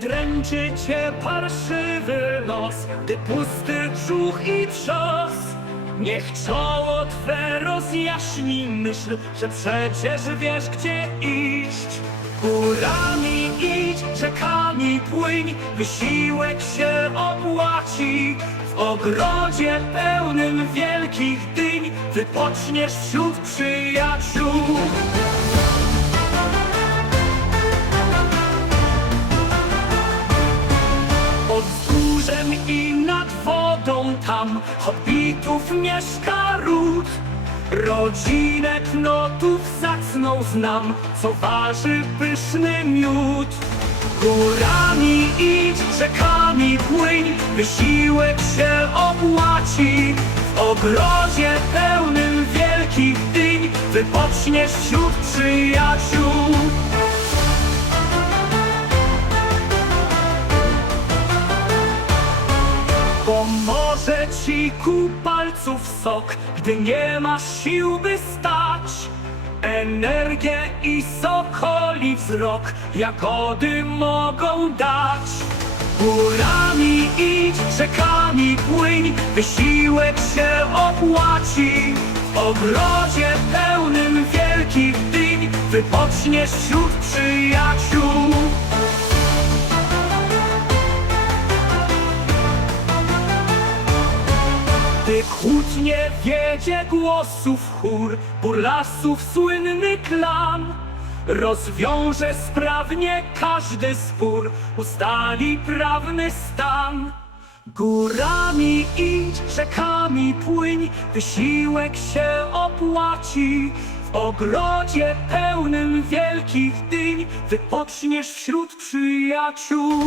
dręczy cię parszywy los, gdy pusty brzuch i trzos. Niech czoło twe rozjaśni myśl, że przecież wiesz gdzie iść. Górami idź, rzekami płyń, wysiłek się opłaci. W ogrodzie pełnym wielkich dyń wypoczniesz wśród przyjaciół. Tam hobbitów mieszka ród. Rodzinę knotów zacną znam, co waży pyszny miód. Górami idź, rzekami płyń, wysiłek się opłaci. W ogrodzie pełnym wielkich dyń wypoczniesz wśród przyjaciół. Pomoże ci ku palców sok, gdy nie masz sił, by stać. Energię i sokoli wzrok, jagody mogą dać. Górami idź, rzekami płyń, wysiłek się opłaci. W ogrodzie pełnym wielkich dyń wypoczniesz wśród przyjaciół. Gdy kłótnie wiedzie głosów chór, burlasów słynny klan, rozwiąże sprawnie każdy spór, ustali prawny stan. Górami idź, rzekami płyń, wysiłek się opłaci. W ogrodzie pełnym wielkich dyń wypoczniesz wśród przyjaciół.